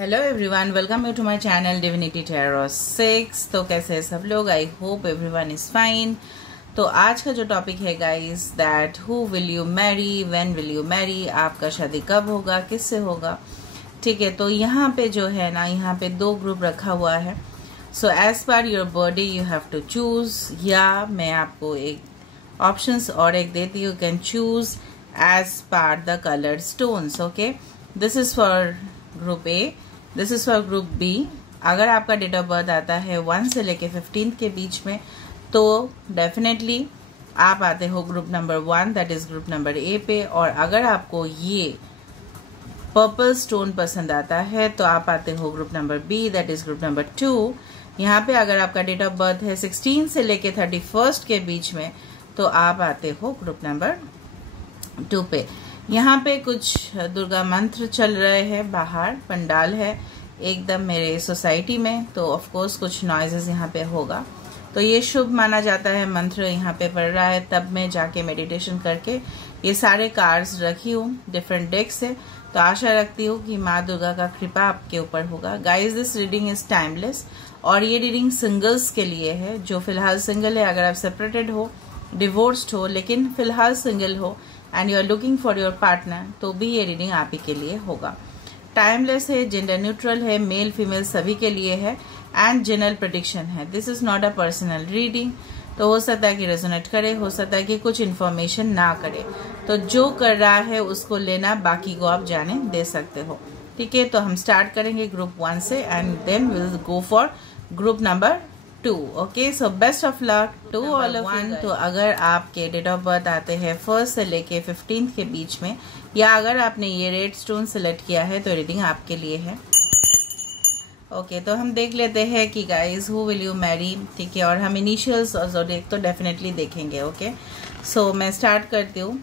Hello everyone, welcome you to my channel Divinity Tarot 6। तो कैसे हैं सब लोग? I hope everyone is fine. तो आज का जो टॉपिक है guys, that who will you marry, when will you marry, आपका शादी कब होगा, किससे होगा। ठीक है, तो यहाँ पे जो है ना, यहाँ पे दो ग्रुप रखा हुआ है। So as per your birthday you have to choose, या मैं आपको एक ऑप्शंस और एक देती हूँ, can choose as per the coloured stones. Okay, this is for group A, this is for group B. अगर आपका डेट ऑफ बर्थ आता है 1 से लेके 15 के बीच में, तो डेफिनेटली आप आते हो group number 1, that is group number A पे। और अगर आपको ये पर्पल स्टोन पसंद आता है तो आप आते हो group number B, that is group number 2। यहाँ पे अगर आपका डेट ऑफ बर्थ है 16 से लेके 31 के बीच में, तो आप आते हो ग्रुप नंबर 2 पे। यहाँ पे कुछ दुर्गा मंत्र चल रहे हैं, बाहर पंडाल है एकदम मेरे सोसाइटी में, तो ऑफ कोर्स कुछ नॉइजेस यहाँ पे होगा। तो ये शुभ माना जाता है, मंत्र यहाँ पे पढ़ रहा है, तब मैं जाके मेडिटेशन करके ये सारे कार्ड्स रखी हूँ डिफरेंट डेक से। तो आशा रखती हूँ कि माँ दुर्गा का कृपा आपके ऊपर होगा। Guys, this reading is timeless, और ये रीडिंग सिंगल्स के लिए है। जो फिलहाल सिंगल है, अगर आप सेपरेटेड हो, डिवोर्स्ड हो, लेकिन फिलहाल सिंगल हो and you are looking for your partner, तो भी ये रीडिंग आप ही के लिए होगा। टाइमलेस है, जेंडर न्यूट्रल है, मेल फीमेल सभी के लिए है, एंड जनरल प्रेडिक्शन है। This is not a personal reading. तो हो सकता है कि रेजोनेट करे, हो सकता है कि कुछ इन्फॉर्मेशन ना करे। तो जो कर रहा है उसको लेना, बाकी को आप जाने दे सकते हो। ठीक है, तो हम स्टार्ट करेंगे ग्रुप 1 से, and then will go for group number 2। Okay, so best of luck to all of you. तो अगर आपके डेट ऑफ बर्थ आते हैं 1 से लेके 15 के बीच में, या अगर आपने ये रेड स्टोन सेलेक्ट किया है, तो रीडिंग आपके लिए है। ओके, तो हम देख लेते हैं कि guys who will you Mary. ठीक है, और हम इनिशियल्स और ज़ोडिएक तो डेफिनेटली देखेंगे। ओके, सो मैं स्टार्ट करती हूँ।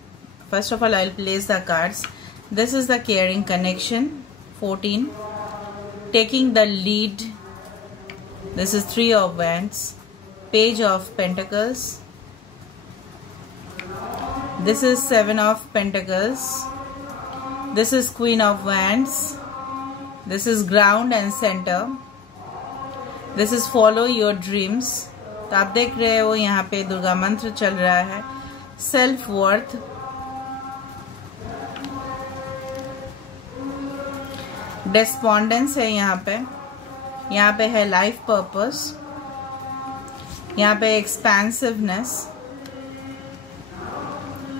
First of all I will place the cards. This is the caring connection 14, taking the lead. This is 3 of Wands, Page of Pentacles. This is 7 of Pentacles. This is Queen of Wands. This is Ground and Center. This is Follow Your Dreams. तो आप देख रहे हो यहाँ पे दुर्गा मंत्र चल रहा है। सेल्फ वर्थ, डेस्पॉन्डेंस है यहाँ पे है लाइफ पर्पस, यहाँ पे expensiveness,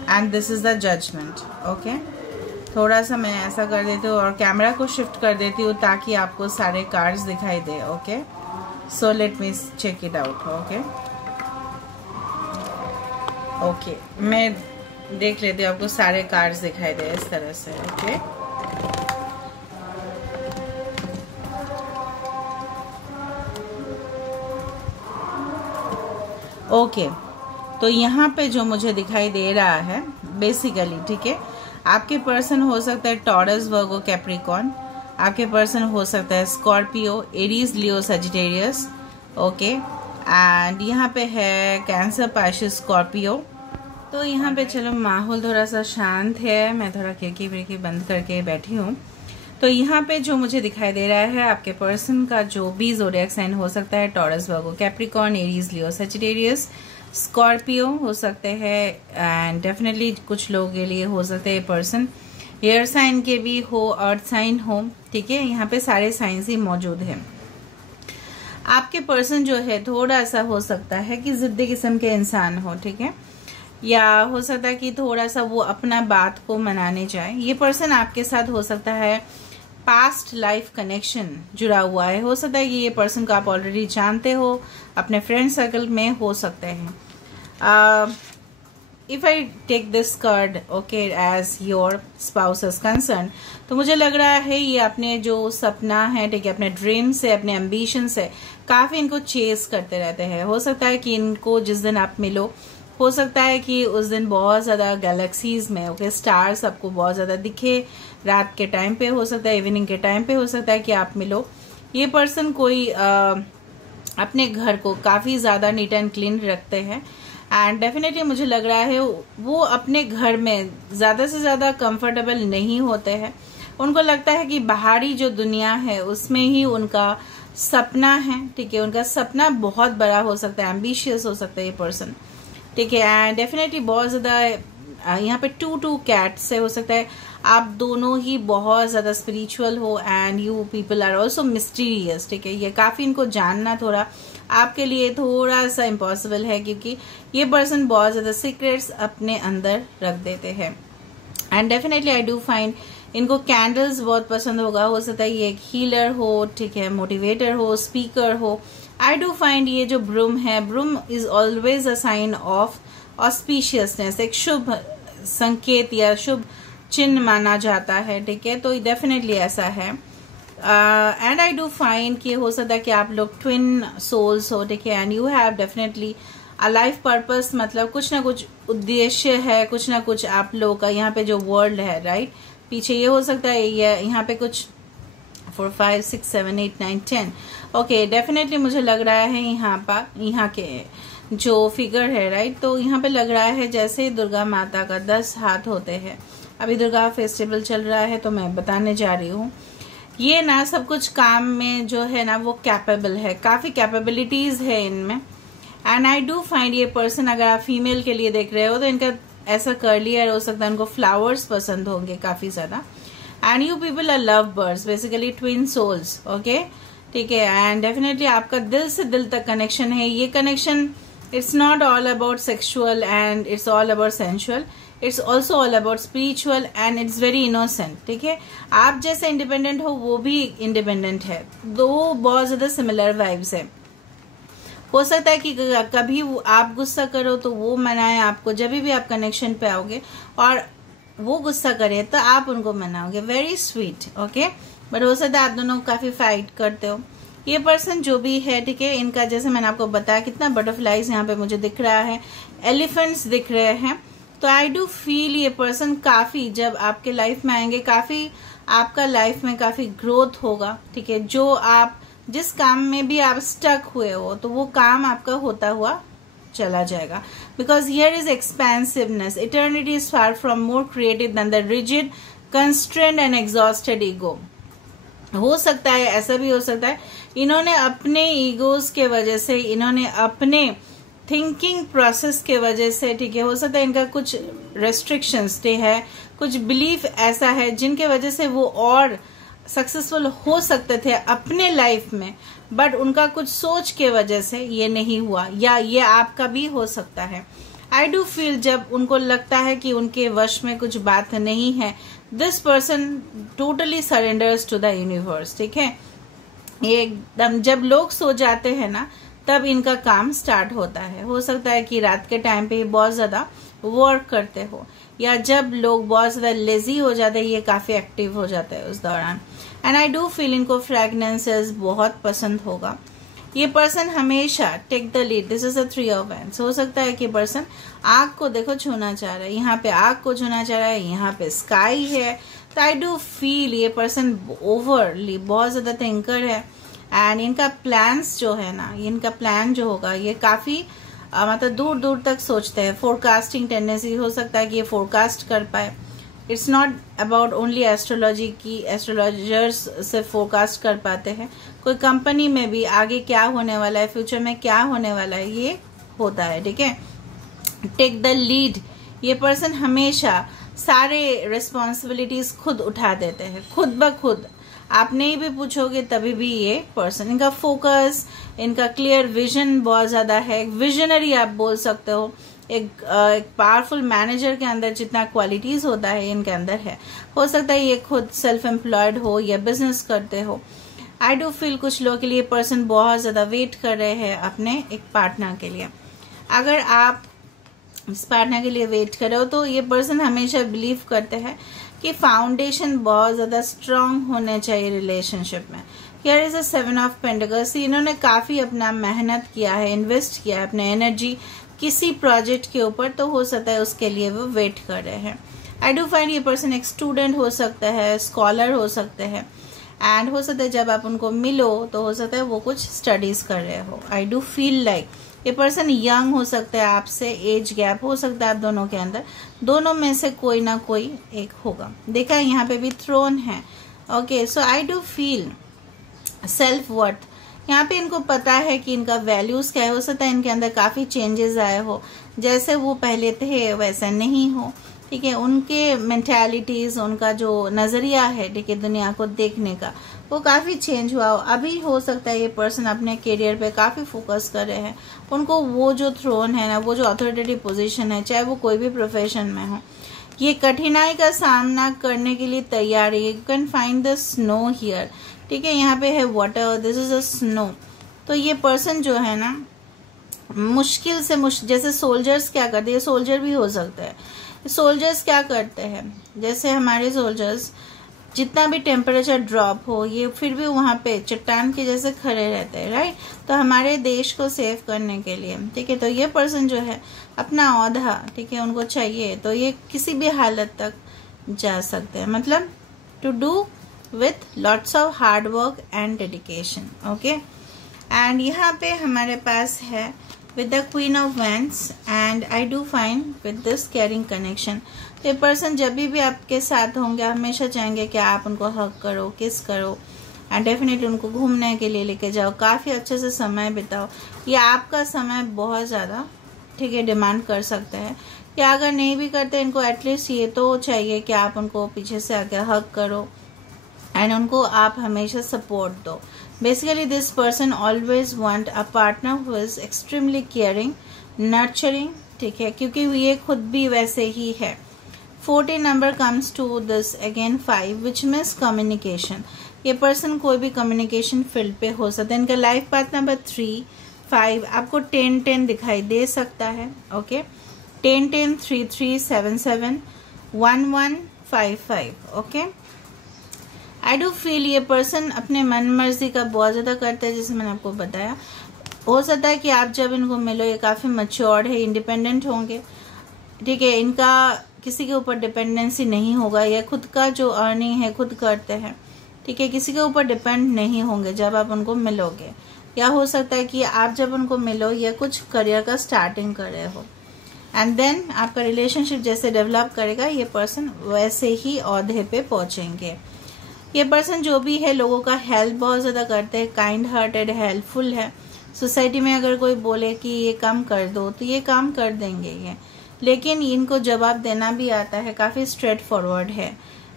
and this is the judgment. Okay, थोड़ा सा मैं ऐसा कर देती हूँ और कैमरा को शिफ्ट कर देती हूँ ताकि आपको सारे कार्ड्स दिखाई दे। Okay, so let me check it out. Okay, मैं देख लेती हूँ, आपको सारे कार्ड्स दिखाई दे इस तरह से। ओके, तो यहाँ पे जो मुझे दिखाई दे रहा है बेसिकली, ठीक है, आपके पर्सन हो सकता है टॉरस, वर्गो, कैप्रिकॉर्न। आपके पर्सन हो सकता है Scorpio, Aries, Leo, Sagittarius. Okay, and यहाँ पे है कैंसर, पाइसेस, स्कॉर्पियो। तो यहाँ पे चलो माहौल थोड़ा सा शांत है, मैं थोड़ा खिड़की विड़की बंद करके बैठी हूँ। तो यहाँ पे जो मुझे दिखाई दे रहा है, आपके पर्सन का जो भी ज़ोडिएक साइन हो सकता है, taurus, Virgo, Capricorn, Aries, Leo, Sagittarius, Scorpio हो सकते हैं, एंड डेफिनेटली कुछ लोगों के लिए हो सकते हैं पर्सन एयर साइन के भी हो, अर्थ साइन हो। ठीक है, यहाँ पे सारे साइंस ही मौजूद हैं। आपके पर्सन जो है थोड़ा सा हो सकता है कि जिद्दी किस्म के इंसान हो, ठीक है, या हो सकता है कि थोड़ा सा वो अपना बात को मनाने जाए। ये पर्सन आपके साथ हो सकता है पास्ट लाइफ कनेक्शन जुड़ा हुआ है। हो सकता है कि ये पर्सन को आप ऑलरेडी जानते हो, अपने फ्रेंड सर्कल में हो सकते हैं। If I take this card okay as your spouse is concern, तो मुझे लग रहा है ये अपने जो सपना है, ठीक है, अपने ड्रीम्स है, अपने एम्बिशन है, काफी इनको चेस करते रहते हैं। हो सकता है कि इनको जिस दिन आप मिलो, हो सकता है कि उस दिन बहुत ज्यादा गैलेक्सीज में ओके स्टार्स आपको बहुत ज्यादा दिखे, रात के टाइम पे हो सकता है, इवनिंग के टाइम पे हो सकता है कि आप मिलो। ये पर्सन कोई अपने घर को काफी ज्यादा नीट एंड क्लीन रखते हैं, एंड डेफिनेटली मुझे लग रहा है वो अपने घर में ज्यादा से ज्यादा कंफर्टेबल नहीं होते हैं। उनको लगता है कि बाहरी जो दुनिया है उसमें ही उनका सपना है, ठीक है। उनका सपना बहुत बड़ा हो सकता है, एम्बिशियस हो सकता है ये पर्सन, ठीक है। एंड डेफिनेटली बहुत ज्यादा यहाँ पे 2 कैट से हो सकता है आप दोनों ही बहुत ज्यादा स्पिरिचुअल हो and you people are also mysterious, ठीक है। ये काफी इनको जानना थोड़ा आपके लिए थोड़ा सा इम्पॉसिबल है, क्योंकि ये पर्सन बहुत ज्यादा सीक्रेट्स अपने अंदर रख देते हैं। And definitely I do find इनको कैंडल्स बहुत पसंद होगा, हो सकता है ये एक हीलर हो, ठीक है, मोटिवेटर हो, स्पीकर हो। आई डू फाइंड ये जो ब्रूम है, broom is always a sign of auspiciousness, एक शुभ संकेत या शुभ चिन्ह माना जाता है, ठीक है। तो डेफिनेटली ऐसा है। एंड आई डू फाइंड कि हो सकता है कि आप लोग ट्विन सोल्स हो, ठीक है, and you have definitely a life purpose, मतलब कुछ ना कुछ उद्देश्य है, कुछ ना कुछ आप लोगों का यहाँ पे जो वर्ल्ड है, राइट, पीछे ये हो सकता है, ये यहाँ पे कुछ 4 5 6 7 8 9 10 ओके। डेफिनेटली मुझे लग रहा है यहाँ के जो फिगर है, राइट, तो यहाँ पे लग रहा है जैसे दुर्गा माता का 10 हाथ होते हैं। अभी दुर्गा फेस्टिवल चल रहा है तो मैं बताने जा रही हूँ, ये ना सब कुछ काम में जो है ना वो कैपेबल है, काफी कैपेबिलिटीज है इनमें। एंड आई डू फाइंड ये पर्सन, अगर आप फीमेल के लिए देख रहे हो तो इनका ऐसा कर्ली हेयर हो सकता है, उनको फ्लावर्स पसंद होंगे काफी ज्यादा। And you people are love birds, basically twin souls, okay, ठीक है। एंड डेफिनेटली आपका दिल से दिल तक कनेक्शन है। ये connection it's not all about sexual and it's all about sensual, it's also all about spiritual and it's very innocent, ठीक है। आप जैसे इंडिपेंडेंट हो वो भी इंडिपेंडेंट है, दो बहुत ज्यादा सिमिलर वाइब्स है। हो सकता है कि कभी आप गुस्सा करो तो वो मनाए आपको, जब भी आप कनेक्शन पे आओगे और वो गुस्सा करे तो आप उनको मनाओगे, वेरी स्वीट, ओके। बट हो सकता है आप दोनों काफी फाइट करते हो। ये पर्सन जो भी है, ठीक है, इनका जैसे मैंने आपको बताया कितना बटरफ्लाइज यहाँ पे मुझे दिख रहा है, एलिफेंट्स दिख रहे हैं। तो आई डू फील ये पर्सन काफी जब आपके लाइफ में आएंगे, काफी आपका लाइफ में काफी ग्रोथ होगा, ठीक है। जो आप जिस काम में भी आप स्टक हुए हो तो वो काम आपका होता हुआ चला जाएगा, because here is expensiveness, eternity is far from more creative than the rigid constrained and exhausted ego. हो सकता है ऐसा भी हो सकता है इन्होंने अपने ईगोज के वजह से, इन्होंने अपने थिंकिंग प्रोसेस के वजह से, ठीक है, हो सकता है इनका कुछ रेस्ट्रिक्शंस है, कुछ बिलीफ ऐसा है जिनके वजह से वो और सक्सेसफुल हो सकते थे अपने लाइफ में, बट उनका कुछ सोच के वजह से ये नहीं हुआ, या ये आपका भी हो सकता है। आई डू फील जब उनको लगता है कि उनके वश में कुछ बात नहीं है, this person totally surrenders to the universe, ठीक है। ये एकदम जब लोग सो जाते हैं ना तब इनका काम स्टार्ट होता है। हो सकता है कि रात के टाइम पे बहुत ज्यादा वर्क करते हो, या जब लोग बहुत ज्यादा लेजी हो जाते हैं ये काफी एक्टिव हो जाते हैं उस दौरान। एंड आई डू फील इनको फ्रेगनेंसेस बहुत पसंद होगा। ये पर्सन हमेशा take the lead, this is a 3 of Wands। हो सकता है कि पर्सन आग को देखो छूना चाह रहा है, यहाँ पे आग को छूना चाह रहा है, यहाँ पे स्काई है। तो आई डू फील ये पर्सन ओवरली बहुत ज्यादा थिंकर है। एंड इनका प्लान्स जो है ना, इनका प्लान जो होगा ये काफी मतलब दूर दूर तक सोचते हैं, फोरकास्टिंग टेंडेंसी हो सकता है कि ये फोरकास्ट कर पाए। It's not about only astrology की, एस्ट्रोलॉजर्स से फोरकास्ट कर पाते हैं, कोई कंपनी में भी आगे क्या होने वाला है, फ्यूचर में क्या होने वाला है ये होता है, ठीक है। टेक द लीड, ये पर्सन हमेशा सारे रिस्पॉन्सिबिलिटीज खुद उठा देते हैं, खुद ब खुद, आप नहीं भी पूछोगे तभी भी ये पर्सन, इनका फोकस, इनका क्लियर विजन बहुत ज्यादा है, विजनरी आप बोल सकते हो। एक पावरफुल मैनेजर के अंदर जितना क्वालिटीज होता है इनके अंदर है। हो सकता है ये खुद सेल्फ एम्प्लॉयड हो या बिजनेस करते हो। आई डू फील कुछ लोगों के लिए पर्सन बहुत ज्यादा वेट कर रहे हैं अपने एक पार्टनर के लिए। अगर आप इस पार्टनर के लिए वेट कर रहे हो तो ये पर्सन हमेशा बिलीव करते हैं कि फाउंडेशन बहुत ज्यादा स्ट्रांग होने चाहिए रिलेशनशिप में। Here is a 7 of Pentacles। इन्होंने काफी अपना मेहनत किया है, इन्वेस्ट किया है अपने एनर्जी किसी प्रोजेक्ट के ऊपर, तो हो सकता है उसके लिए वो वेट कर रहे हैं। आई डू फाइंड ये पर्सन एक स्टूडेंट हो सकता है, स्कॉलर हो सकते हैं, एंड हो सकता है जब आप उनको मिलो तो हो सकता है वो कुछ स्टडीज कर रहे हो। आई डू फील लाइक ये पर्सन यंग हो सकता है आपसे, एज गैप हो सकता है आप दोनों के अंदर, दोनों में से कोई ना कोई एक होगा। देखा है यहाँ पे भी थ्रोन है। Okay, so I do feel self worth, यहाँ पे इनको पता है कि इनका वैल्यूज क्या है। हो सकता है इनके अंदर काफी चेंजेस आए हो, जैसे वो पहले थे वैसा नहीं हो, ठीक है। उनके मेंटालिटीज, उनका जो नजरिया है, ठीक है, दुनिया को देखने का, वो काफी चेंज हुआ हो। अभी हो सकता है ये पर्सन अपने करियर पे काफी फोकस कर रहे हैं, उनको वो जो थ्रोन है ना, वो जो अथॉरिटेटिव पोजीशन है, चाहे वो कोई भी प्रोफेशन में हो, ये कठिनाई का सामना करने के लिए तैयार है। You can find the snow here, ठीक है, यहाँ पे है water, this is a snow. तो ये पर्सन जो है ना, मुश्किल से जैसे सोल्जर्स क्या करते हैं, सोल्जर भी हो सकते हैं। सोल्जर्स क्या करते हैं, जैसे हमारे सोल्जर्स जितना भी टेम्परेचर ड्रॉप हो, ये फिर भी वहां पे चट्टान के जैसे खड़े रहते हैं, राइट। तो हमारे देश को सेव करने के लिए, ठीक है। तो ये पर्सन जो है अपना औधा, ठीक है, उनको चाहिए तो ये किसी भी हालत तक जा सकते हैं, मतलब to do with lots of hard work and dedication. Okay, and यहाँ पे हमारे पास है with the Queen of Wands and I do find with this caring connection। तो ये पर्सन जब भी आपके साथ होंगे हमेशा चाहेंगे कि आप उनको हग करो, किस करो, एंड डेफिनेटली उनको घूमने के लिए लेके जाओ, काफ़ी अच्छे से समय बिताओ। ये आपका समय बहुत ज़्यादा, ठीक है, डिमांड कर सकते हैं, या अगर नहीं भी करते इनको एटलीस्ट ये तो चाहिए कि आप उनको पीछे से आके हग करो एंड उनको आप हमेशा सपोर्ट दो। Basically, this person always want a partner who is extremely caring, nurturing, ठीक है, क्योंकि ये खुद भी वैसे ही है। 40 number comes to this again 5, which means communication। ये पर्सन कोई भी कम्युनिकेशन फील्ड पे हो सकता है। इनका लाइफ पाथ नंबर 3, 5 आपको 10-10 दिखाई दे सकता है। Okay, 10-10, 3-3, 7-7, 1-1, 5-5। Okay, I do feel ये पर्सन अपने मन मर्जी का बहुत ज़्यादा करता है, जैसे मैंने आपको बताया। हो सकता है कि आप जब इनको मिलो ये काफ़ी मैच्योर्ड है, इंडिपेंडेंट होंगे, ठीक है, इनका किसी के ऊपर डिपेंडेंसी नहीं होगा, या खुद का जो अर्निंग है खुद करते हैं, ठीक है, किसी के ऊपर डिपेंड नहीं होंगे जब आप उनको मिलोगे। या हो सकता है कि आप जब उनको मिलो या कुछ करियर का स्टार्टिंग कर रहे हो, एंड देन आपका रिलेशनशिप जैसे डेवलप करेगा ये पर्सन वैसे ही औहदे पे पहुंचेंगे। ये पर्सन जो भी है लोगों का हेल्प बहुत ज़्यादा करते हैं, काइंड हार्टेड, हेल्पफुल है। सोसाइटी में अगर कोई बोले कि ये काम कर दो तो ये काम कर देंगे ये, लेकिन इनको जवाब देना भी आता है, काफ़ी स्ट्रेट फॉरवर्ड है।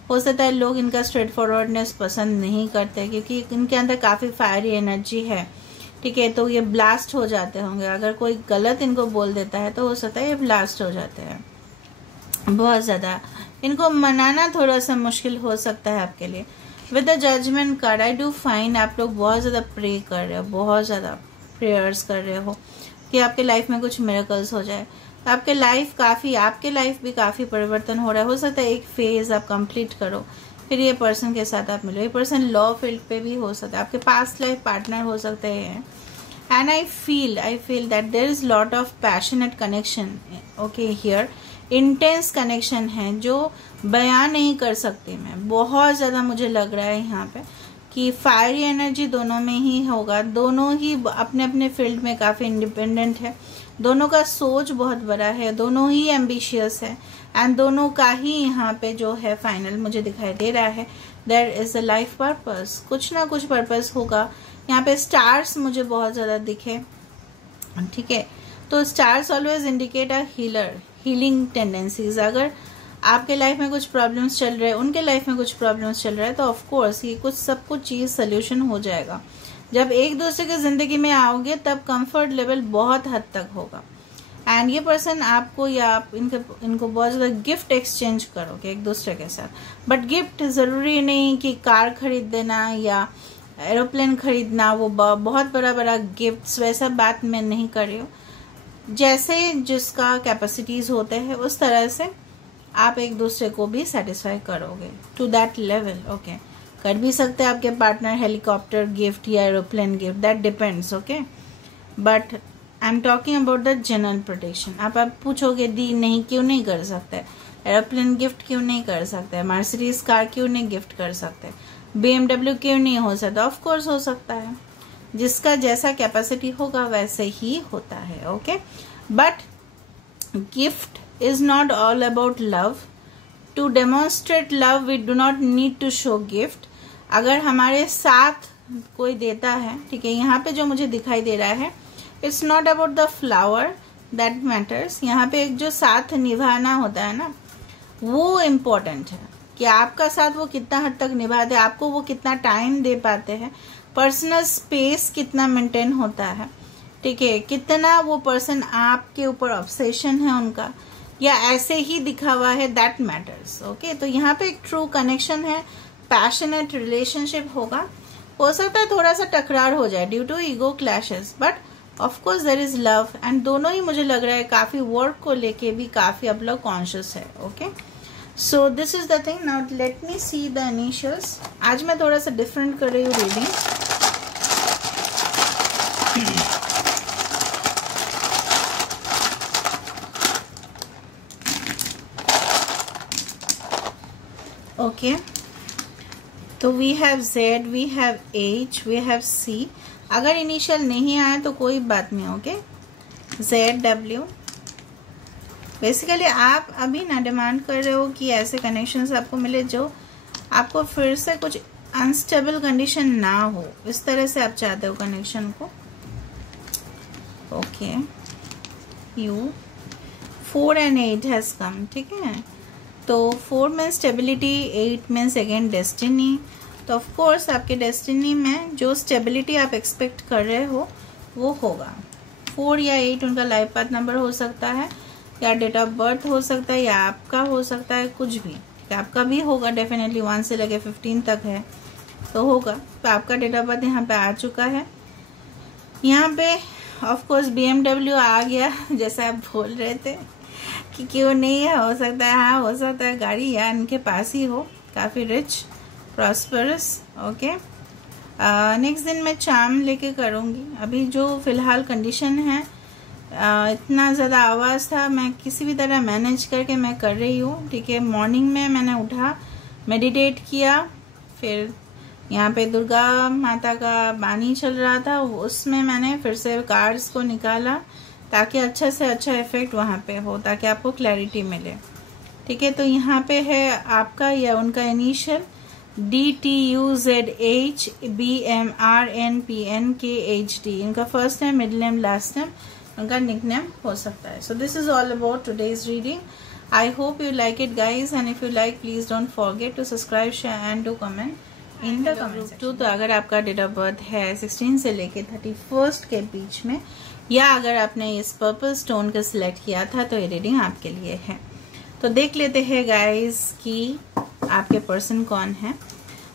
हो सकता है लोग इनका स्ट्रेट फॉरवर्डनेस पसंद नहीं करते क्योंकि इनके अंदर काफ़ी फायरी एनर्जी है, ठीक है, तो ये ब्लास्ट हो जाते होंगे। अगर कोई गलत इनको बोल देता है तो हो सकता है ये ब्लास्ट हो जाते हैं बहुत ज़्यादा। इनको मनाना थोड़ा सा मुश्किल हो सकता है आपके लिए। With the judgement card I do find आप लोग बहुत ज़्यादा प्रे कर रहे हो, बहुत ज़्यादा प्रेयर्स कर रहे हो कि आपके लाइफ में कुछ मिरेकल्स हो जाए। आपके लाइफ भी काफ़ी परिवर्तन हो रहा है। हो सकता है एक फेज आप कंप्लीट करो, फिर ये पर्सन के साथ आप मिलो। ये पर्सन लॉ फील्ड पे भी हो सकता है, आपके पास्ट लाइफ पार्टनर हो सकते हैं। And I feel that there is lot of passionate connection. Okay, here intense connection है जो बयान नहीं कर सकती मैं, बहुत ज़्यादा मुझे लग रहा है यहाँ पे कि फायरी एनर्जी दोनों में ही होगा। दोनों ही अपने अपने फील्ड में काफ़ी इंडिपेंडेंट है, दोनों का सोच बहुत बड़ा है, दोनों ही एम्बिशियस है, एंड दोनों का ही यहाँ पे जो है फाइनल मुझे दिखाई दे रहा है there is a life purpose. कुछ ना कुछ पर्पस होगा। यहाँ पे स्टार्स मुझे बहुत ज़्यादा दिखे, ठीक है, तो stars always indicate a healing tendencies. अगर आपके लाइफ में कुछ प्रॉब्लम्स चल रहे हैं, उनके लाइफ में कुछ प्रॉब्लम्स चल रहा है, तो ऑफ कोर्स ये सब कुछ चीज सोल्यूशन हो जाएगा। जब एक दूसरे की जिंदगी में आओगे तब कंफर्ट लेवल बहुत हद तक होगा। एंड ये पर्सन आपको या आप इनको बहुत ज़्यादा गिफ्ट एक्सचेंज करोगे एक दूसरे के साथ। बट गिफ्ट ज़रूरी नहीं कि कार खरीद देना या एरोप्लेन खरीदना, वो बहुत बड़ा गिफ्ट, वैसा बात मैं नहीं कर रही हूँ। जैसे जिसका कैपेसिटीज होते हैं उस तरह से आप एक दूसरे को भी सेटिस्फाई करोगे टू दैट लेवल। ओके, कर भी सकते हैं आपके पार्टनर हेलीकॉप्टर गिफ्ट या aeroplane gift, that depends. Okay, but I am talking about the general protection. आप पूछोगे दी नहीं क्यों नहीं कर सकते, एरोप्लेन गिफ्ट क्यों नहीं कर सकते, मर्सिडीज कार क्यों नहीं गिफ्ट कर सकते, BMW क्यों नहीं हो सकता? ऑफ कोर्स हो सकता है। जिसका जैसा कैपेसिटी होगा वैसे ही होता है। Okay, but gift is not all about love. To demonstrate love we do not need to show gift. अगर हमारे साथ कोई देता है, ठीक है, यहाँ पे जो मुझे दिखाई दे रहा है, it's not about the flower that matters. यहाँ पे एक जो साथ निभाना होता है ना, वो इम्पोर्टेंट है कि आपका साथ वो कितना हद तक निभाते, आपको वो कितना टाइम दे पाते हैं, पर्सनल स्पेस कितना मेंटेन होता है, ठीक है, कितना वो पर्सन आपके ऊपर ऑब्सेशन है उनका, या ऐसे ही दिखा हुआ है, दैट मैटर्स। ओके, तो यहाँ पे एक ट्रू कनेक्शन है, पैशनेट रिलेशनशिप होगा। हो सकता है थोड़ा सा टकरार हो जाए due to ego clashes, but of course there is love. And दोनों ही मुझे लग रहा है काफी वर्क को लेके भी काफी अब लोग कॉन्शियस है। Okay, so this is the thing. Now let me see the initials. आज मैं थोड़ा सा डिफरेंट कर रही हूँ रीडिंग। ओके, तो we have Z, we have H, we have C। अगर इनिशियल नहीं आया तो कोई बात नहीं। Okay, ZW। बेसिकली आप अभी ना डिमांड कर रहे हो कि ऐसे कनेक्शंस आपको मिले जो आपको फिर से कुछ अनस्टेबल कंडीशन ना हो, इस तरह से आप चाहते हो कनेक्शन को। Okay, U 4 and 8 has come, ठीक है। तो 4 means stability, 8 means again destiny. तो ऑफ कोर्स आपके डेस्टिनी में जो स्टेबिलिटी आप एक्सपेक्ट कर रहे हो वो होगा। 4 या 8 उनका लाइफ पाथ नंबर हो सकता है, या डेट ऑफ बर्थ हो सकता है, या आपका हो सकता है, कुछ भी। आपका भी होगा डेफिनेटली, 1 से लेके 15 तक है तो होगा। तो आपका डेट ऑफ बर्थ यहाँ पे आ चुका है। यहाँ पे ऑफ कोर्स BMW आ गया, जैसा आप बोल रहे थे कि क्यों नहीं है, हो सकता है, हाँ हो सकता है गाड़ी या इनके पास ही हो, काफ़ी रिच प्रॉस्परस। ओके, नेक्स्ट दिन मैं चार्म लेके करूँगी। अभी जो फिलहाल कंडीशन है, इतना ज़्यादा आवाज़ था, मैं किसी भी तरह मैनेज करके मैं कर रही हूँ, ठीक है। मॉर्निंग में मैंने उठा, मेडिटेट किया, फिर यहाँ पे दुर्गा माता का बानी चल रहा था, उसमें मैंने फिर से कार्ड्स को निकाला ताकि अच्छा से अच्छा इफेक्ट वहाँ पे हो, ताकि आपको क्लैरिटी मिले, ठीक है। तो यहाँ पे है आपका या उनका इनिशियल DTUZH BMRNPNKHD। इनका first name, middle name, last name, उनका निक नेम हो सकता है। So this is all about today's reading. I hope you like it guys, and if you like please don't forget to subscribe, share and to comment in the comment. तो अगर आपका date of birth है 16 से लेके 31 के बीच में, या अगर आपने इस पर्पल स्टोन को सिलेक्ट किया था, तो ये रीडिंग आपके लिए है। तो देख लेते हैं गाइस कि आपके पर्सन कौन है।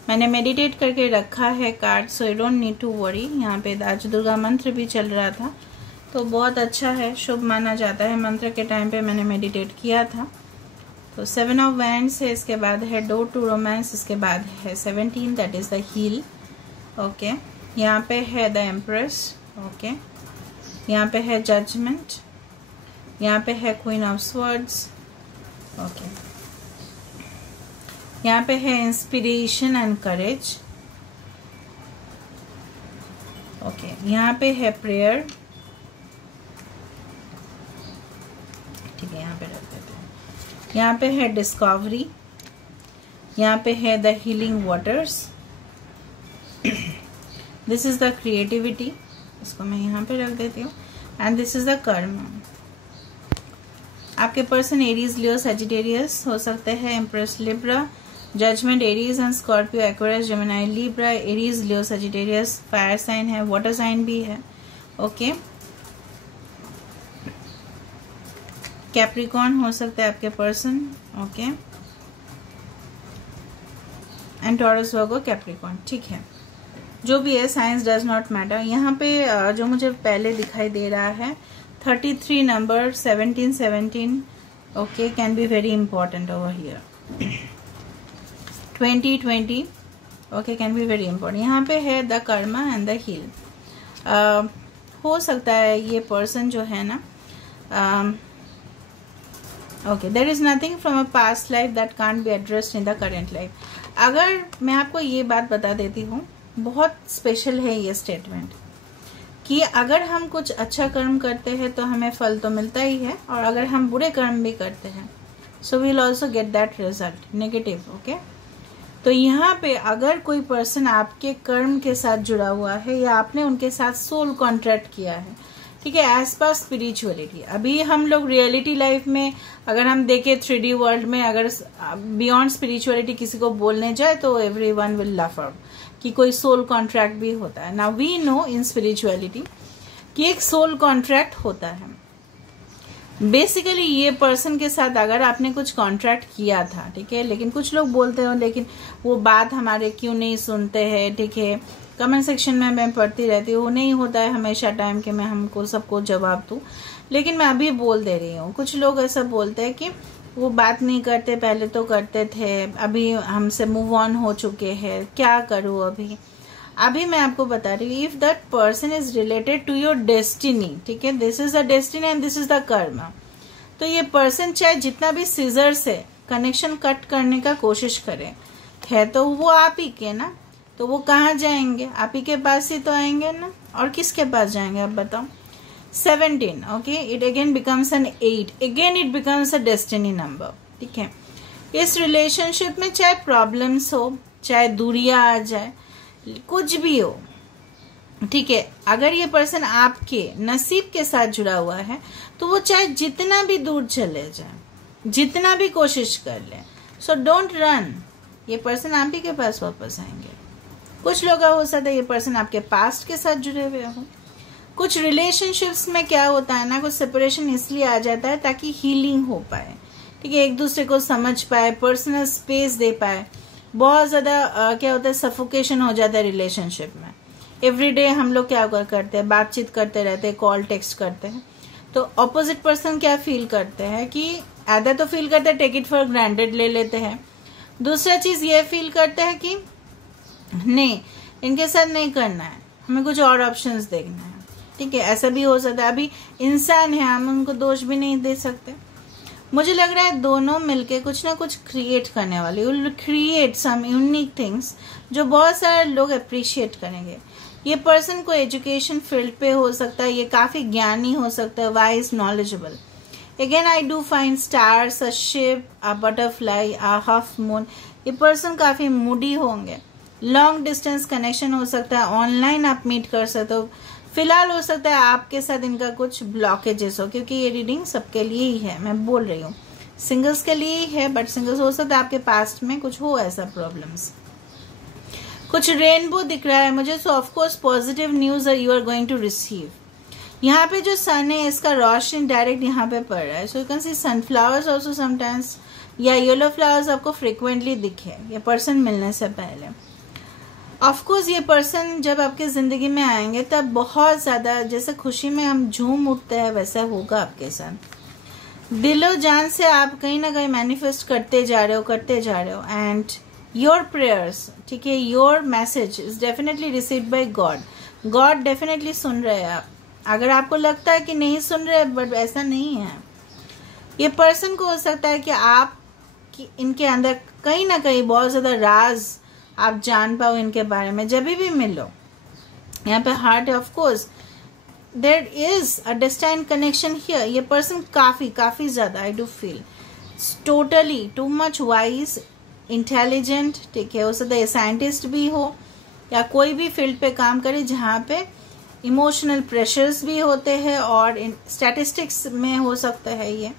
मैंने मेडिटेट करके रखा है card, so you don't need to worry. यहाँ पे आज दुर्गा मंत्र भी चल रहा था, तो बहुत अच्छा है, शुभ माना जाता है। मंत्र के टाइम पे मैंने मेडिटेट किया था। तो 7 ऑफ वैंड्स है, इसके बाद है डोर टू रोमांस, इसके बाद है 17, that is the heal. Okay, यहाँ पे है द एम्प्रेस। ओके, यहाँ पे है जजमेंट, यहाँ पे है क्वीन ऑफ स्वर्ड्स। ओके, यहाँ पे है इंस्पिरेशन एंड करेज। ओके, यहाँ पे है प्रेयर, ठीक है, यहाँ पे रख देते हैं। यहाँ पे है डिस्कवरी, यहाँ पे है the healing waters, this is the creativity, इसको मैं यहाँ पे रख देती हूँ, एंड दिस इज द कर्म। आपके पर्सन एरीज, लियो, सजिटेरियस हो सकते हैं, Empress, Libra, judgement, Aries and Scorpio, Aquarius, Gemini, Libra, Aries, Leo, Sagittarius, fire sign है, वाटर साइन भी है। ओके, कैप्रिकॉर्न हो सकता है आपके person. Okay, and Taurus, Virgo, Capricorn, ठीक है। जो भी है, साइंस डज नॉट मैटर। यहाँ पे जो मुझे पहले दिखाई दे रहा है 33 number, 17 okay, can be very important over here. 20 okay, can be very important. यहाँ पे है the karma and the heal. हो सकता है ये पर्सन जो है ना, okay, there is nothing from a past life that can't be addressed in the current life. अगर मैं आपको ये बात बता देती हूँ बहुत स्पेशल है ये स्टेटमेंट कि अगर हम कुछ अच्छा कर्म करते हैं तो हमें फल तो मिलता ही है, और अगर हम बुरे कर्म भी करते हैं so we will also get that result negative. Okay, तो यहाँ पे अगर कोई पर्सन आपके कर्म के साथ जुड़ा हुआ है या आपने उनके साथ सोल कॉन्ट्रैक्ट किया है, ठीक है, एज पर स्पिरिचुअलिटी। अभी हम लोग रियलिटी लाइफ में अगर हम देखें 3D वर्ल्ड में, अगर बियॉन्ड स्पिरिचुअलिटी किसी को बोलने जाए तो एवरीवन विल लाफ आउट कि कोई सोल कॉन्ट्रैक्ट भी होता है। Now we know in spirituality कि एक सोल कॉन्ट्रैक्ट होता है। बेसिकली ये पर्सन के साथ अगर आपने कुछ कॉन्ट्रैक्ट किया था, ठीक है, लेकिन कुछ लोग बोलते हो लेकिन वो बात हमारे क्यों नहीं सुनते हैं, ठीक है, कमेंट सेक्शन में मैं पढ़ती रहती हूँ, नहीं होता है हमेशा टाइम के मैं हमको सबको जवाब दूँ, लेकिन मैं अभी बोल दे रही हूँ। कुछ लोग ऐसा बोलते हैं कि वो बात नहीं करते, पहले तो करते थे, अभी हमसे मूव ऑन हो चुके हैं, क्या करूँ अभी मैं आपको बता रही हूँ, if that person is related to your destiny, ठीक है, this is the destiny and this is the कर्म, तो ये पर्सन चाहे जितना भी सीजर से कनेक्शन कट करने का कोशिश करे है तो वो आप ही के ना, तो वो कहाँ जाएंगे, आप ही के पास ही तो आएंगे ना, और किसके पास जाएंगे आप बताओ। 17, okay, it again becomes N 8, again it becomes a destiny number, ठीक है। इस रिलेशनशिप में चाहे प्रॉब्लम्स हो, चाहे दूरियां आ जाए, कुछ भी हो, ठीक है, अगर ये पर्सन आपके नसीब के साथ जुड़ा हुआ है तो वो चाहे जितना भी दूर चले जाए, जितना भी कोशिश कर ले, सो डोंट रन, ये पर्सन आप ही के पास वापस आएंगे। कुछ लोग हो सकता है ये पर्सन आपके पास्ट के साथ जुड़े हुए हो। कुछ रिलेशनशिप्स में क्या होता है ना, कुछ सेपरेशन इसलिए आ जाता है ताकि हीलिंग हो पाए, ठीक है, एक दूसरे को समझ पाए, पर्सनल स्पेस दे पाए। बहुत ज्यादा क्या होता है, सफोकेशन हो जाता है रिलेशनशिप में। एवरीडे हम लोग क्या करते हैं, बातचीत करते रहते हैं, कॉल टेक्स्ट करते हैं, तो ऑपोजिट पर्सन क्या फील करते हैं कि आधा तो फील करते हैं टेक इट फॉर ग्रांटेड, ले लेते हैं। दूसरा चीज ये फील करते हैं कि नहीं, इनके साथ नहीं करना है, हमें कुछ और ऑप्शंस देखना है, ठीक है, ऐसा भी हो सकता है। अभी इंसान है, हम उनको दोष भी नहीं दे सकते। मुझे लग रहा है दोनों मिलके कुछ ना कुछ क्रिएट करने वाले, will create some unique things जो बहुत सारे लोग अप्रिशिएट करेंगे। ये पर्सन को एजुकेशन फील्ड पे हो सकता है, ये काफी ज्ञानी हो सकता है, wise, knowledgeable. Again I do find stars, a ship, a butterfly, a half moon. ये पर्सन काफी मूडी होंगे। लॉन्ग डिस्टेंस कनेक्शन हो सकता है, ऑनलाइन आप मीट कर सकते हो। फिलहाल हो सकता है आपके साथ इनका कुछ ब्लॉकेजेस हो, क्योंकि ये रीडिंग सबके लिए ही है, मैं बोल रही हूँ सिंगल्स के लिए ही है, बट सिंगल्स हो सकता है आपके पास्ट में कुछ हो ऐसा प्रॉब्लम्स। कुछ रेनबो दिख रहा है मुझे, so of course positive news you are going to receive. यहाँ पे जो सन है इसका रोशनी डायरेक्ट यहाँ पे पड़ रहा है, so you can see sunflowers also sometimes, या येलो फ्लावर्स आपको फ्रिक्वेंटली दिखे ये पर्सन मिलने से पहले। ऑफ कोर्स ये पर्सन जब आपके जिंदगी में आएंगे तब बहुत ज्यादा, जैसे खुशी में हम झूम उठते हैं वैसा होगा आपके साथ। दिलो जान से आप कहीं ना कहीं मैनिफेस्ट करते जा रहे हो, एंड योर प्रेयर्स, ठीक है, your message is definitely received by God. God definitely सुन रहे हैं आप। अगर आपको लगता है कि नहीं सुन रहे, बट ऐसा नहीं है। ये पर्सन को हो सकता है कि आप इनके अंदर कहीं ना कहीं बहुत ज्यादा राज आप जान पाओ इनके बारे में जब भी मिलो। यहाँ पे हार्ट है, of course there is a destine connection here. ये पर्सन काफी ज्यादा, I do feel totally too much wise, intelligent, ठीक है, हो सकता है साइंटिस्ट भी हो या कोई भी फील्ड पे काम करे जहाँ पे इमोशनल प्रेशर्स भी होते हैं, और स्टैटिस्टिक्स में हो सकता है, ये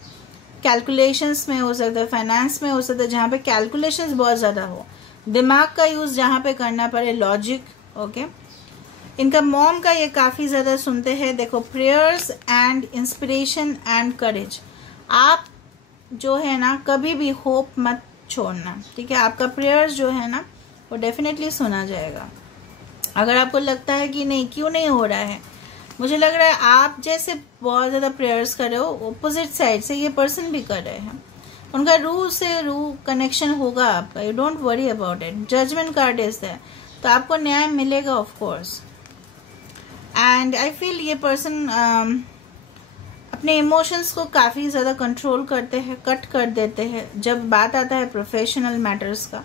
कैलकुलेशंस में हो सकता है, फाइनेंस में हो सकता है, जहाँ पे कैलकुलेशंस बहुत ज्यादा हो, दिमाग का यूज जहाँ पे करना पड़े, लॉजिक। ओके, इनका मॉम का ये काफी ज्यादा सुनते हैं। देखो, prayers and inspiration and courage. आप जो है ना कभी भी होप मत छोड़ना, ठीक है, आपका प्रेयर्स जो है ना वो डेफिनेटली सुना जाएगा। अगर आपको लगता है कि नहीं, क्यों नहीं हो रहा है, मुझे लग रहा है आप जैसे बहुत ज्यादा प्रेयर्स कर रहे हो, ऑपोजिट साइड से ये पर्सन भी कर रहे हैं, उनका रूह से रूह कनेक्शन होगा आपका। You don't worry about it. Judgement card is there, तो आपको न्याय मिलेगा of course. And I feel ये पर्सन अपने इमोशंस को काफी ज्यादा कंट्रोल करते हैं, कट कर देते हैं जब बात आता है प्रोफेशनल मैटर्स का।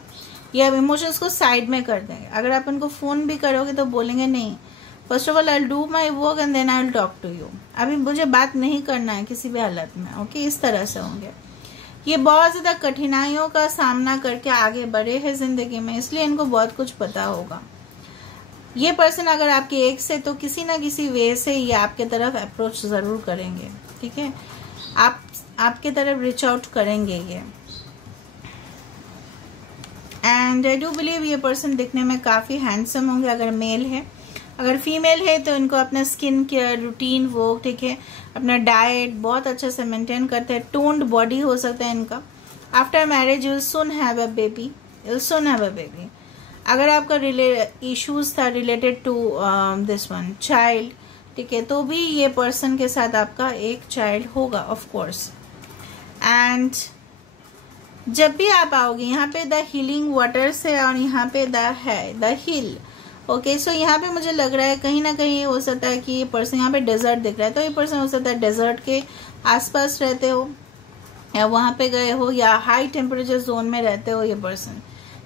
ये आप इमोशंस को साइड में कर देंगे। अगर आप उनको फ़ोन भी करोगे तो बोलेंगे नहीं, first of all I will do my work and then I will talk to you, अभी मुझे बात नहीं करना है किसी भी हालत में। ओके, इस तरह से होंगे। ये बहुत ज़्यादा कठिनाइयों का सामना करके आगे बढ़े हैं ज़िंदगी में, इसलिए इनको बहुत कुछ पता होगा। ये पर्सन अगर आपके एक्स है तो किसी ना किसी वे से ये आपके तरफ अप्रोच ज़रूर करेंगे, ठीक है, आपके तरफ रीच आउट करेंगे ये। एंड आई डू बिलीव ये पर्सन दिखने में काफ़ी हैंडसम होंगे अगर मेल है। अगर फीमेल है तो इनको अपना स्किन केयर रूटीन वो, ठीक है, अपना डाइट बहुत अच्छे से मेंटेन करते हैं। टोन्ड बॉडी हो सकता है इनका। After marriage you will soon have a baby, you will soon have a baby. अगर आपका इश्यूज था related to this one child, ठीक है, तो भी ये पर्सन के साथ आपका एक चाइल्ड होगा ऑफ कोर्स। एंड जब भी आप आओगे यहाँ पे द हीलिंग वाटर्स है और यहाँ पे द हिल। ओके, सो यहाँ पे मुझे लग रहा है कहीं ना कहीं हो सकता है कि ये पर्सन, यहाँ पे डेजर्ट दिख रहा है, तो ये पर्सन हो सकता है डेजर्ट के आसपास रहते हो या वहाँ पे गए हो या हाई टेम्परेचर जोन में रहते हो ये पर्सन,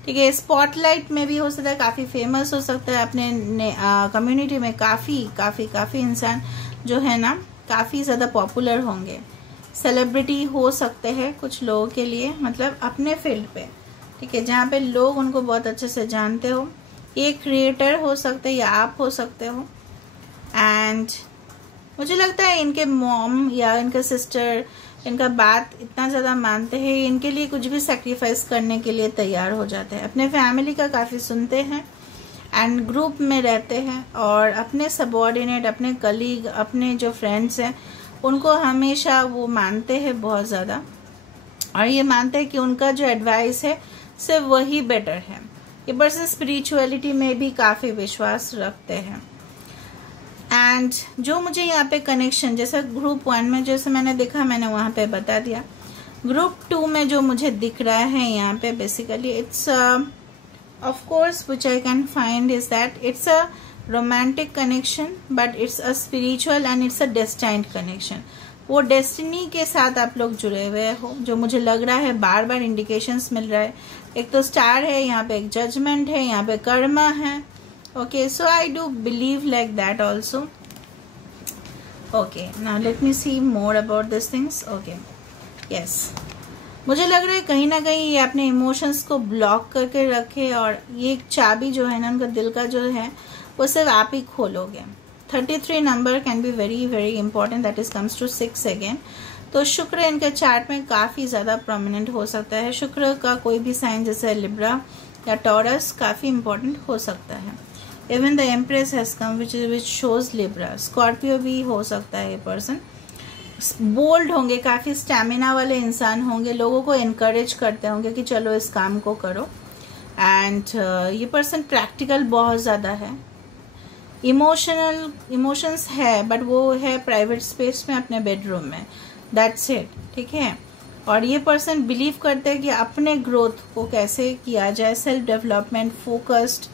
ठीक है। स्पॉटलाइट में भी हो सकता है, काफ़ी फेमस हो सकता है अपने कम्युनिटी में। काफ़ी इंसान जो है ना काफ़ी ज़्यादा पॉपुलर होंगे। सेलिब्रिटी हो सकते हैं कुछ लोगों के लिए, मतलब अपने फील्ड पे, ठीक है, जहाँ पे लोग उनको बहुत अच्छे से जानते हो। ये क्रिएटर हो सकते हैं या आप हो सकते हो। एंड मुझे लगता है इनके मॉम या इनके सिस्टर इनका बात इतना ज़्यादा मानते हैं, इनके लिए कुछ भी सेक्रीफाइस करने के लिए तैयार हो जाते हैं। अपने फैमिली का काफ़ी सुनते हैं एंड ग्रुप में रहते हैं और अपने सबॉर्डिनेट, अपने कलीग, अपने जो फ्रेंड्स हैं उनको हमेशा वो मानते हैं बहुत ज़्यादा, और ये मानते हैं कि उनका जो एडवाइस है सिर्फ वही बेटर है। ये पर्सन स्पिरिचुअलिटी में भी काफ़ी विश्वास रखते हैं। एंड जो मुझे यहाँ पे कनेक्शन, जैसे ग्रुप 1 में जैसे मैंने देखा मैंने वहाँ पे बता दिया, ग्रुप 2 में जो मुझे दिख रहा है यहाँ पे basically it's of course which I can find is that it's a romantic connection but it's a spiritual and it's a destined connection. वो डेस्टिनी के साथ आप लोग जुड़े हुए हो, जो मुझे लग रहा है बार बार इंडिकेशंस मिल रहा है। एक तो स्टार है, यहाँ पे एक जजमेंट है, यहाँ पे कर्मा है। Okay, so I do believe like that also. Okay, now let me see more about this things. Okay, yes, मुझे लग रहा है कहीं ना कहीं ये अपने इमोशंस को ब्लॉक करके रखे, और ये एक चाबी जो है ना उनका दिल का जो है वो सिर्फ आप ही खोलोगे। 33 number can be very very important, that is comes to 6 again. तो शुक्र इनके चार्ट में काफ़ी ज़्यादा प्रोमिनेंट हो सकता है। शुक्र का कोई भी साइन जैसे लिब्रा या टॉरस काफ़ी इंपॉर्टेंट हो सकता है। Even the empress has come which shows Libra. Scorpio भी हो सकता है। ये पर्सन बोल्ड होंगे, काफ़ी स्टैमिना वाले इंसान होंगे, लोगों को इनकरेज करते होंगे कि चलो इस काम को करो। एंड ये पर्सन प्रैक्टिकल बहुत ज़्यादा है। इमोशंस है बट वो है प्राइवेट स्पेस में, अपने बेडरूम में, दैट्स इट, ठीक है। और ये पर्सन बिलीव करते हैं कि अपने ग्रोथ को कैसे किया जाए, सेल्फ डेवलपमेंट फोकस्ड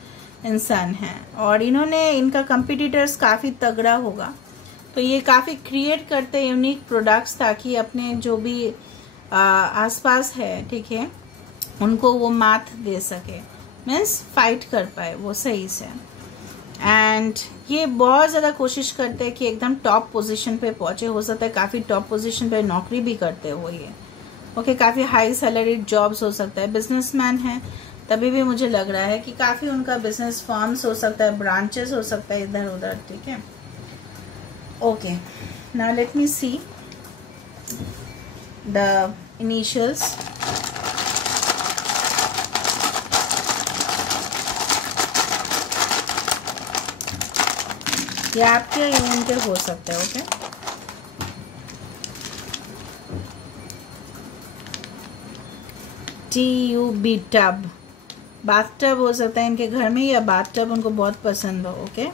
इंसान है। और इनका कंपिटिटर्स काफ़ी तगड़ा होगा, तो ये काफ़ी क्रिएट करते हैं यूनिक प्रोडक्ट्स ताकि अपने जो भी आसपास है, ठीक है, उनको वो मात दे सके, मीन्स फाइट कर पाए वो सही से। एंड ये बहुत ज़्यादा कोशिश करते हैं कि एकदम टॉप पोजीशन पे पहुँचे। हो सकता है काफ़ी टॉप पोजीशन पे नौकरी भी करते हो ये। ओके, काफ़ी हाई सैलरीड जॉब्स हो सकता है। बिजनेसमैन है तभी भी मुझे लग रहा है कि काफ़ी उनका बिजनेस फॉर्म्स हो सकता है, ब्रांचेस हो सकता है इधर उधर, ठीक है। Okay, now let me see the initials. ये आपके या उनके हो सकते हैं। Okay, TUB tub, bath tub हो सकता है इनके घर में, या बाथ टब उनको बहुत पसंद हो। ओके,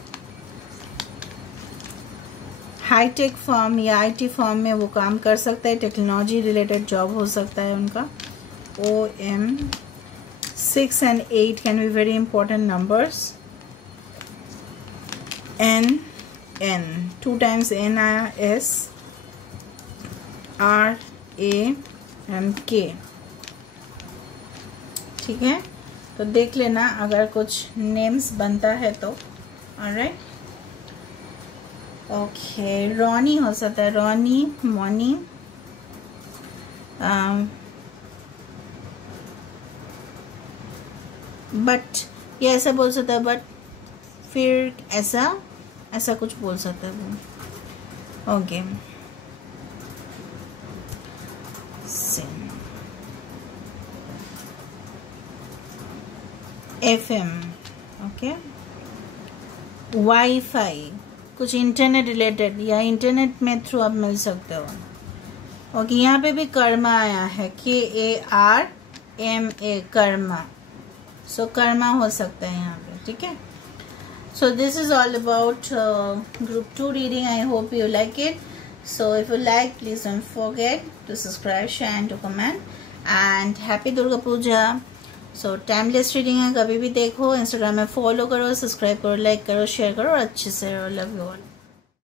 हाईटेक फॉर्म या IT फॉर्म में वो काम कर सकता है। टेक्नोलॉजी रिलेटेड जॉब हो सकता है उनका। OM 6 and 8 can be very important numbers. N 2 times NIS RAMK, ठीक है। तो देख लेना अगर कुछ नेम्स बनता है तो। Alright, okay. रोनी हो सकता है, रोनी, मोनी, बट ये ऐसा बोल सकता है, बट फिर ऐसा कुछ बोल सकता है वो। Okay, FM, okay. वाईफाई, कुछ इंटरनेट रिलेटेड या इंटरनेट में थ्रू आप मिल सकते हो। ओके, यहाँ पे भी कर्मा आया है, KARMA, कर्मा। सो कर्मा हो सकता है यहाँ पे, ठीक है। So this is all about group 2 reading. I hope you like it. So if you like, please don't forget to subscribe, share and to comment. And happy Durga Puja. So timeless reading है, कभी भी देखो। Instagram में follow करो, subscribe करो, like करो, share करो और अच्छे से रहो। Love you all.